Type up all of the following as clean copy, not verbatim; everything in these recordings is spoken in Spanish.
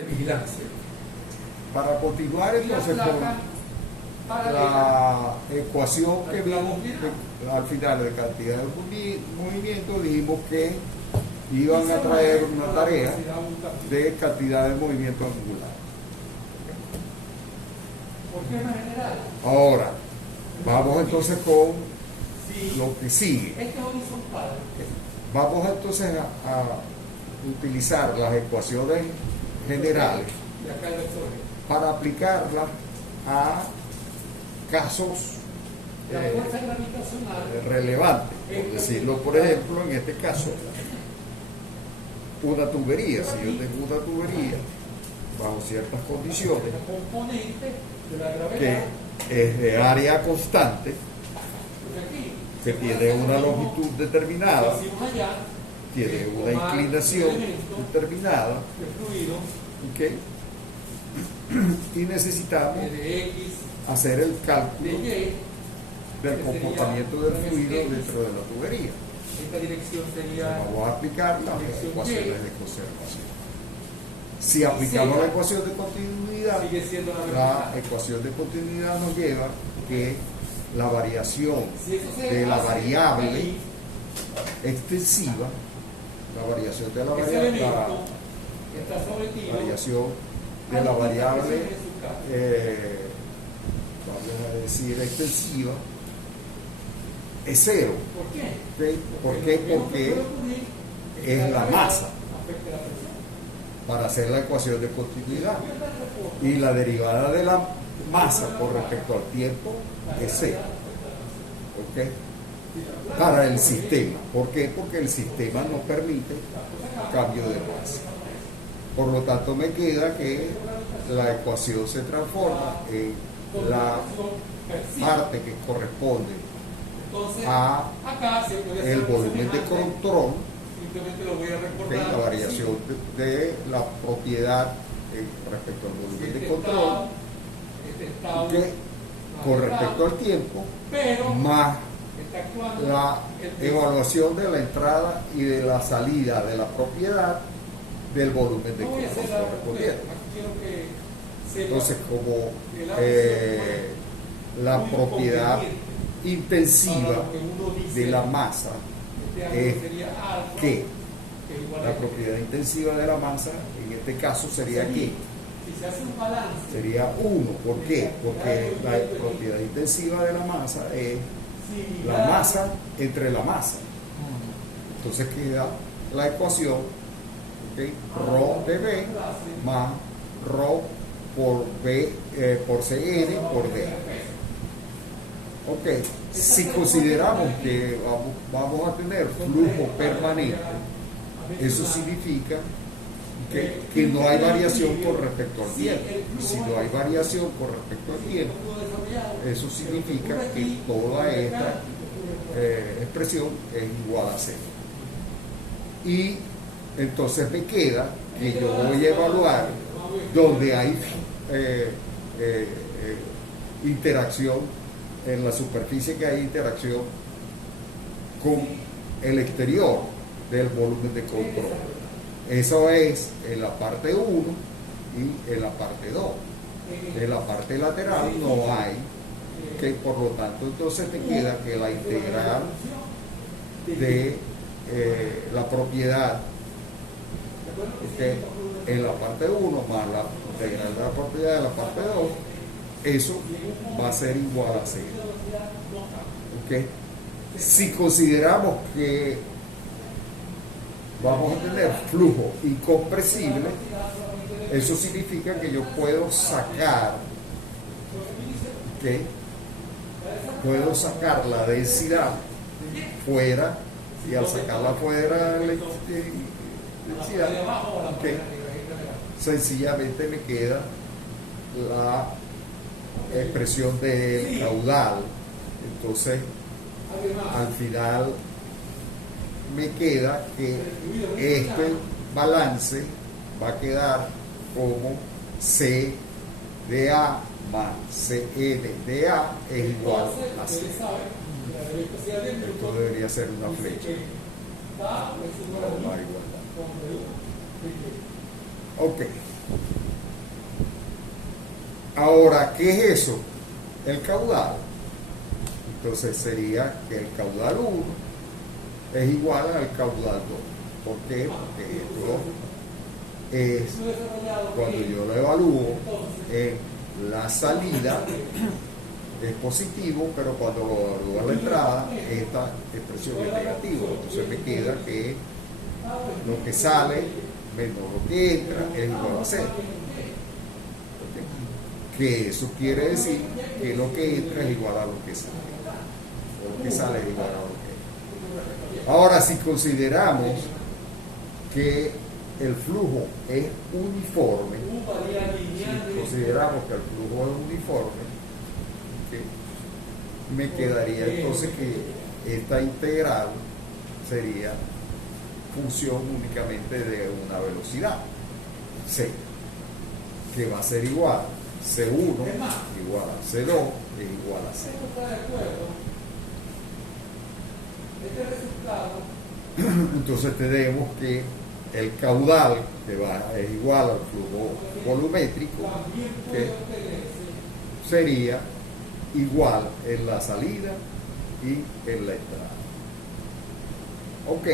de vigilancia. Para continuar Y la entonces placa con paralela la ecuación que al vimos al final de cantidad de movimiento, dijimos que iban a traer una tarea de cantidad de movimiento angular. ¿Por qué no es general? Ahora, vamos entonces con Sí. lo que sigue. Este es horizontal. Vamos entonces a utilizar las ecuaciones generales Y acá el vectorio. para aplicarlas a casos La fuerza gravitacional. relevantes, por decirlo, por ejemplo, en este caso, una tubería. Si yo tengo una tubería bajo ciertas condiciones, La componente de la gravedad. que es de área constante, Porque aquí, que tiene una longitud determinada, decimos allá, tiene una inclinación determinada, de fluido, ¿ok? Y necesitamos de X, hacer el de cálculo Y. del comportamiento del fluido dentro de la tubería. Esta dirección sería. Vamos a aplicar las ecuaciones de conservación. Si aplicamos la ecuación de continuidad, Sigue siendo la la vertical. ecuación de continuidad nos lleva que la variación Si eso se de la hace variable ahí, extensiva, la variación de la ese variable, elemento está sometido variación de a la distintas variable, presiones en su caso. vamos a decir extensiva, es cero. ¿Por qué? ¿Ok? ¿Por qué? lo que no Porque puede ocurrir que es la gravedad masa afecte la presión. para hacer la ecuación de continuidad. Y la derivada de la masa con respecto al tiempo es cero. ¿Ok? Para el sistema. ¿Por qué? Porque el sistema no permite cambio de masa. Por lo tanto, me queda que la ecuación se transforma en la parte que corresponde Entonces, a acá se puede hacer el algo volumen de semejante. control, Simplemente lo voy a ¿ok? recordar. La variación de la propiedad respecto al volumen de control, Este estado ¿ok? Con respecto al tiempo, pero más está actuando la el evaluación de la entrada y de la salida de la propiedad del volumen de No voy a hacer control la correspondiente. aquí quiero que sepa Entonces, como que la la muy propiedad conveniente intensiva para lo que uno dice, de la masa este ángulo es sería alfa, que que es igual a la este. propiedad intensiva de la masa, en este caso sería que Si se hace un balance, sería 1. ¿Por qué? Porque la propiedad intensiva de la masa es si la masa entre la masa. Entonces queda la ecuación, ¿ok? Rho de B más Rho por B por Cn por D. Ok, si consideramos que vamos a tener flujo permanente, eso significa que no hay variación con respecto al tiempo. Si no hay variación con respecto al tiempo, eso significa que toda esta expresión es igual a cero. Y entonces me queda que yo voy a evaluar donde hay interacción, en la superficie que hay interacción con el exterior del volumen de control. Eso es en la parte 1 y en la parte 2. En la parte lateral no hay, que por lo tanto entonces te queda que la integral de la propiedad, ¿ok? En la parte 1 más la integral de la propiedad de la parte 2, eso va a ser igual a 0. ¿Ok? Si consideramos que vamos a tener flujo incompresible, eso significa que yo puedo sacar, ¿ok? Puedo sacar la densidad fuera, y al sacarla fuera la densidad, ¿ok? Sencillamente me queda la expresión del caudal. Entonces al final me queda que este balance va a quedar como C de A más Cn de A es igual a 0. Esto debería ser una flecha o la igualdad. Ok. Ahora, ¿qué es eso? El caudal. Entonces sería que el caudal 1 es igual al caudal 2. ¿Por qué? Porque esto es, cuando yo lo evalúo, la salida es positivo, pero cuando lo evalúo a la entrada, esta expresión es negativa. Entonces me queda que lo que sale menos lo que entra es igual a 0. Que eso quiere decir que lo que entra es igual a lo que sale. Lo que sale es igual a lo que entra. Ahora, si consideramos que el flujo es uniforme, si consideramos que el flujo es uniforme, me quedaría entonces que esta integral sería función únicamente de una velocidad, c, que va a ser igual C1 igual a C2 es igual a C. Entonces tenemos que el caudal es igual al flujo volumétrico, que sería igual en la salida y en la entrada. Ok,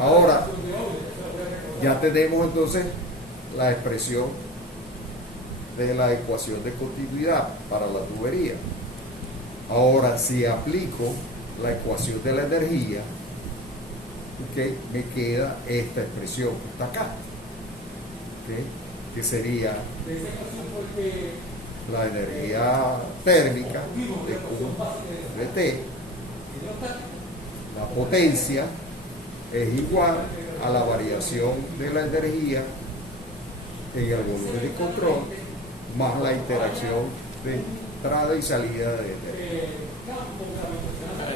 ahora ya tenemos entonces la expresión de la ecuación de continuidad para la tubería. Ahora, si aplico la ecuación de la energía, okay, me queda esta expresión que está acá, okay, que sería la energía térmica de Q de T. La potencia es igual a la variación de la energía en el volumen de control más la interacción de entrada y salida de energía.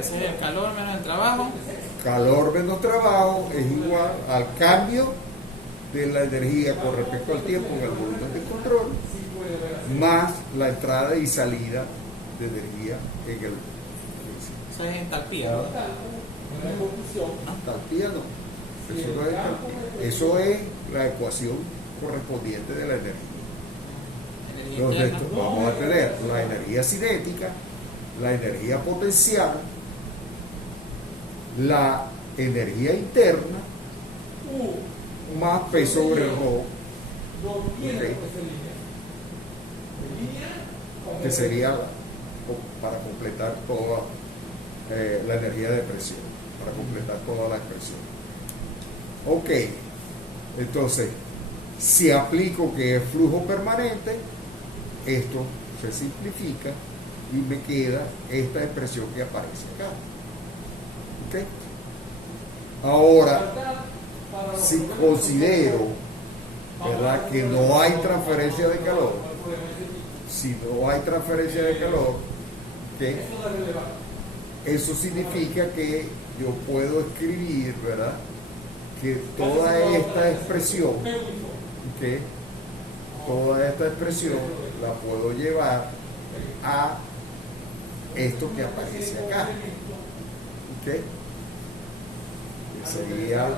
Ese es el calor menos el trabajo. Calor menos trabajo es igual al cambio de la energía con respecto al tiempo en el volumen de control más la entrada y salida de energía en el. Eso es entalpía, ¿no? Entalpía no. Eso no es entalpía. Eso es la ecuación correspondiente de la energía. Entonces vamos a tener la energía cinética, la energía potencial, la energía interna, más P sobre el ρ, okay, que sería para completar toda la energía de presión, para completar toda la expresión. Ok, entonces, si aplico que es flujo permanente, esto se simplifica y me queda esta expresión que aparece acá. ¿Okay? Ahora, si considero, ¿verdad?, que no hay transferencia de calor, si no hay transferencia de calor, ¿okay?, eso significa que yo puedo escribir, ¿verdad?, que toda esta expresión, ¿okay?, toda esta expresión la puedo llevar a esto que aparece acá, ¿okay?, que sería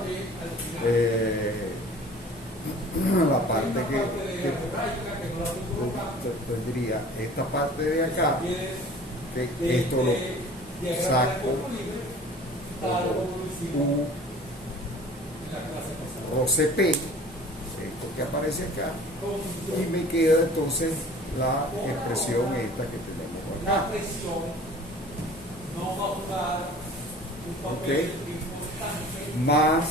la parte que tendría esta parte de acá, que esto lo saco como U o CP, esto que aparece acá, y me queda entonces la expresión esta que tenemos acá. Okay. Más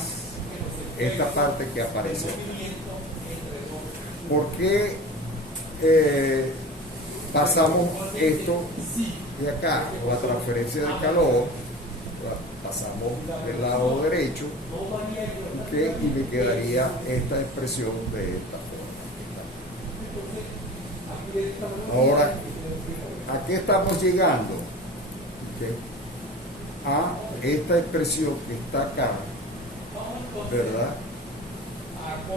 esta parte que aparece acá. ¿Por qué pasamos esto de acá? La transferencia de calor, pasamos del lado derecho, okay, y me quedaría esta expresión de esta forma. Ahora, ¿a qué estamos llegando? Okay, a esta expresión que está acá, ¿verdad?,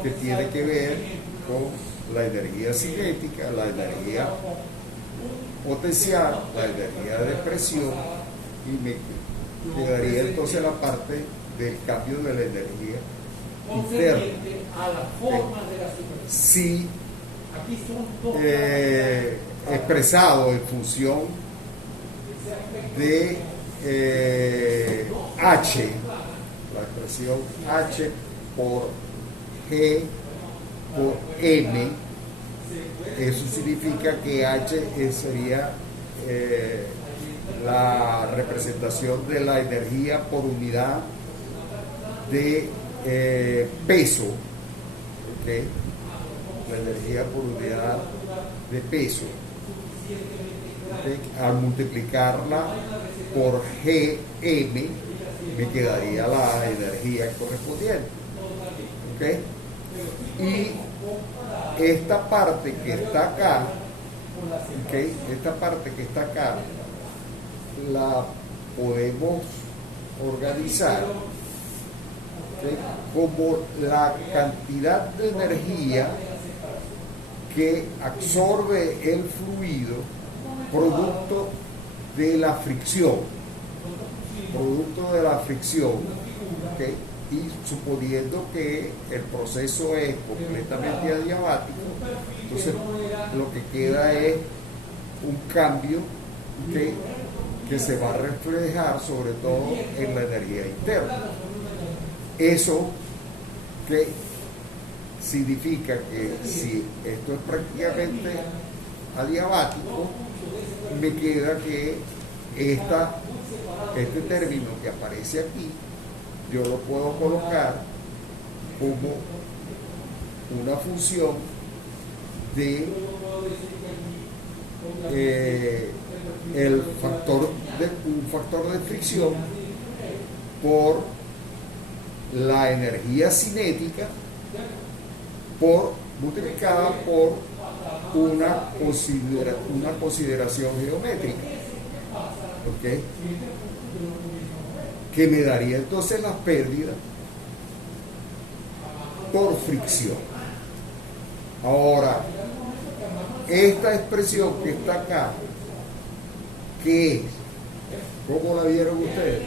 que tiene que ver con la energía cinética, la energía potencial, la energía de presión, y me quedaría entonces la parte del cambio de la energía interna. Si expresado en función de H, la expresión H por G por M. Eso significa que H sería la representación de la energía por unidad de peso, ¿okay? La energía por unidad de peso, ¿okay? Al multiplicarla por Gm me quedaría la energía correspondiente, ¿okay? Y esta parte que está acá, ¿okay? Esta parte que está acá la podemos organizar, ¿okay? Como la cantidad de energía que absorbe el fluido producto de la fricción, ¿okay? Y suponiendo que el proceso es completamente adiabático, entonces lo que queda es un cambio que se va a reflejar sobre todo en la energía interna. Eso que significa que si esto es prácticamente adiabático, me queda que este término que aparece aquí, yo lo puedo colocar como una función de un factor de fricción por la energía cinética multiplicada por una consideración geométrica, ¿okay? Que me daría entonces las pérdidas por fricción. Ahora, esta expresión que está acá, ¿qué es? ¿Cómo la vieron ustedes?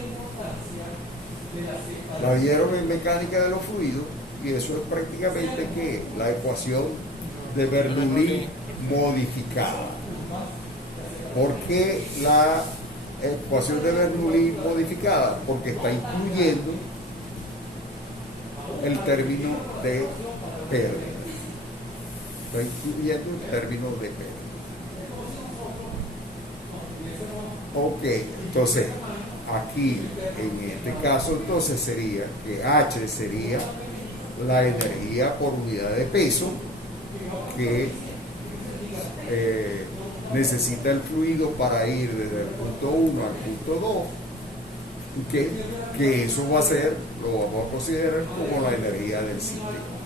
La vieron en mecánica de los fluidos, y eso es prácticamente ¿qué? La ecuación de Bernoulli modificada. ¿Por qué la ecuación de Bernoulli modificada? Porque está incluyendo el término de pérdida. Está incluyendo el término de pérdida. Ok, entonces aquí en este caso entonces sería que H sería la energía por unidad de peso que necesita el fluido para ir desde el punto 1 al punto 2, que eso va a ser, lo vamos a considerar como la energía del ciclo.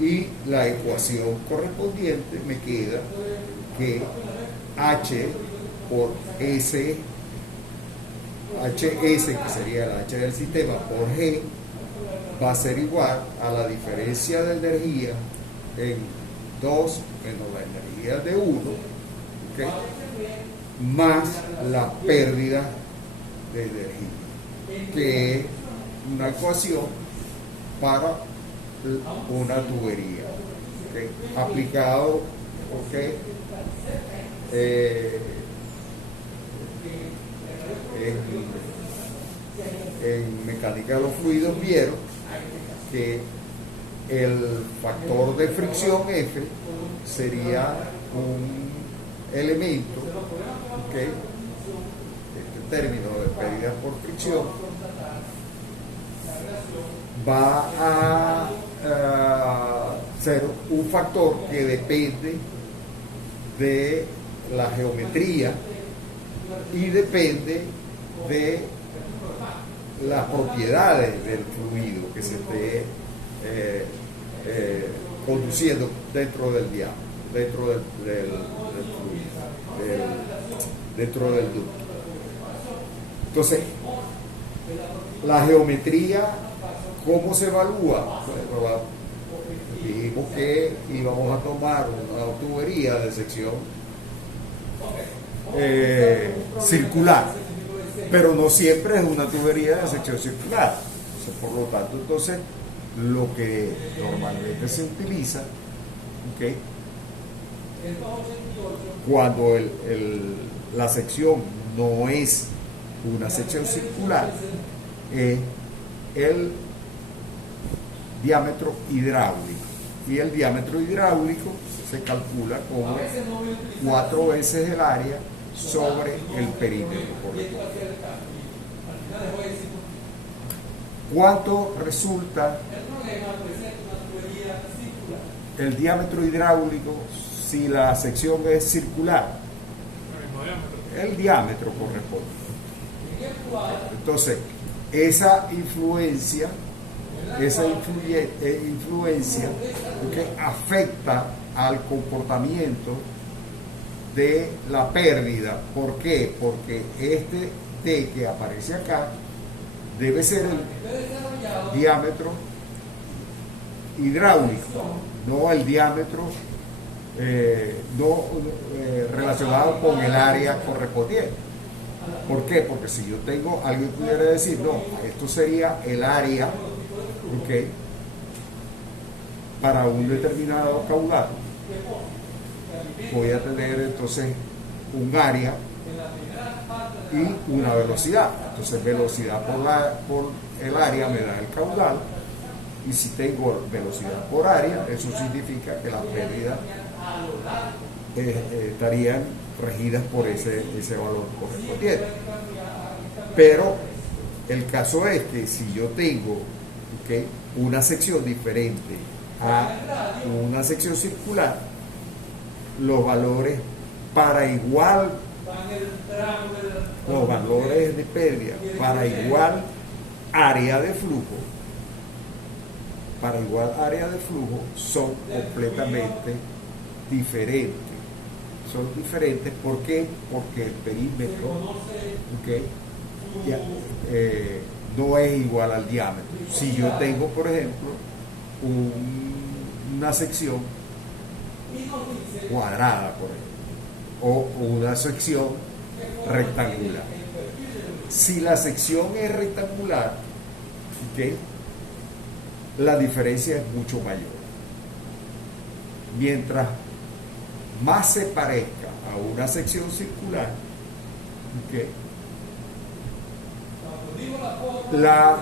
Y la ecuación correspondiente me queda que H por S, HS, que sería el H del sistema, por G, va a ser igual a la diferencia de energía en 2 menos la energía de 1, ¿okay? Más la pérdida de energía, que es una ecuación para una tubería, ¿okay? Aplicado, ¿okay? En mecánica de los fluidos vieron que el factor de fricción F sería un elemento, ¿okay? Este término de pérdida por fricción va a ser un factor que depende de la geometría y depende de las propiedades del fluido que se esté conduciendo dentro del diámetro, dentro del fluido, dentro del ducto. Entonces, la geometría, ¿cómo se evalúa? Bueno, dijimos que íbamos a tomar una tubería de sección circular, pero no siempre es una tubería de sección circular. Entonces, por lo tanto, entonces lo que normalmente se utiliza, ¿okay? cuando la sección no es una sección circular, es el diámetro hidráulico. Y el diámetro hidráulico se calcula como 4 veces el área sobre el perímetro correspondiente. ¿Cuánto resulta el diámetro hidráulico si la sección es circular? El diámetro corresponde. Entonces, esa influencia que afecta al comportamiento de la pérdida. ¿Por qué? Porque este D que aparece acá debe ser el diámetro hidráulico, no el diámetro relacionado con el área correspondiente. ¿Por qué? Porque si yo tengo, alguien pudiera decir, no, esto sería el área, ¿okay?, para un determinado caudal. Voy a tener entonces un área y una velocidad. Entonces velocidad por el área me da el caudal, y si tengo velocidad por área, eso significa que las pérdidas estarían regidas por ese valor correspondiente. Pero el caso es que si yo tengo, ¿okay?, una sección diferente a una sección circular, los valores los valores de pérdida para igual área de flujo, son completamente diferentes. Son diferentes, ¿por qué? Porque el perímetro, ¿okay?, no es igual al diámetro. Si yo tengo, por ejemplo, una sección cuadrada, por ejemplo, o una sección rectangular. Si la sección es rectangular, ¿okay?, la diferencia es mucho mayor. Mientras más se parezca a una sección circular, ¿okay?, la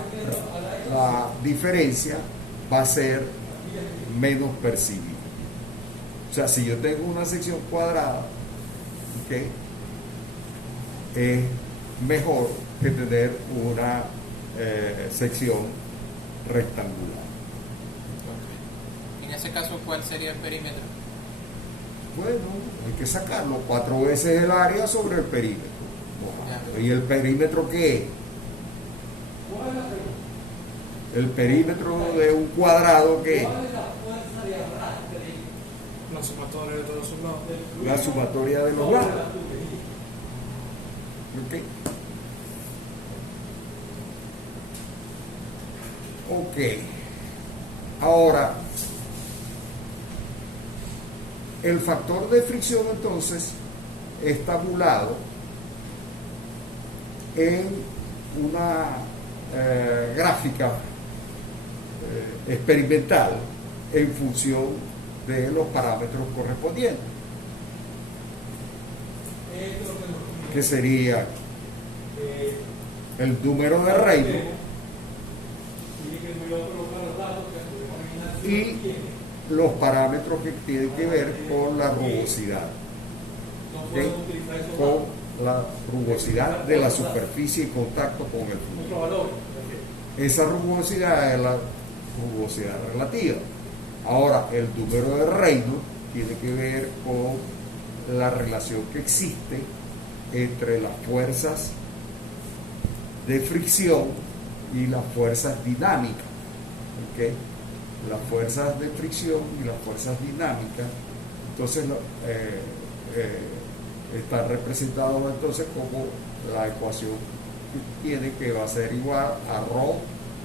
diferencia va a ser menos percibida. O sea, si yo tengo una sección cuadrada, ¿okay?, es mejor que tener una sección rectangular. En ese caso, ¿cuál sería el perímetro? Bueno, hay que sacarlo 4 veces el área sobre el perímetro. ¿Y el perímetro qué es? El perímetro de un cuadrado, ¿qué es? La sumatoria de todos sus lados. La sumatoria de los lados. ¿Ok? Ok. Ahora, el factor de fricción entonces es tabulado en una gráfica experimental en función de los parámetros correspondientes, que sería el número de Rayleigh y los parámetros que tienen que ver con la rugosidad, ¿okay?, con la rugosidad de la superficie y contacto con el flujo. Esa rugosidad es la rugosidad relativa. Ahora, el número de Reynolds tiene que ver con la relación que existe entre las fuerzas de fricción y las fuerzas dinámicas. ¿Okay? Las fuerzas de fricción y las fuerzas dinámicas, entonces están representados entonces como la ecuación que tiene, que va a ser igual a ρ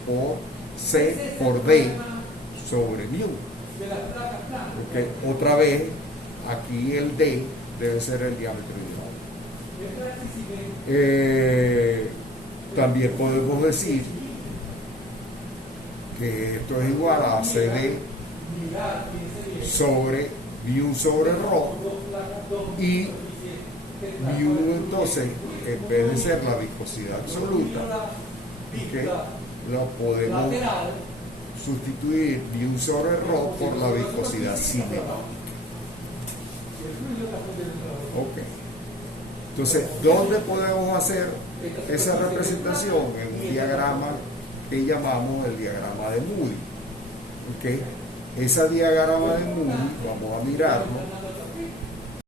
por C por D sobre mu. ¿Okay? Otra vez, aquí el D debe ser el diámetro hidráulico. También podemos decir que esto es igual a CD sobre mu sobre rho, y mu entonces, en vez de ser la viscosidad absoluta, lo podemos sustituir mu sobre rho por la viscosidad cinética. Ok. Entonces, ¿dónde podemos hacer esa representación? En un diagrama que llamamos el diagrama de Moody. ¿Ok? Ese diagrama de Moody, vamos a mirarlo.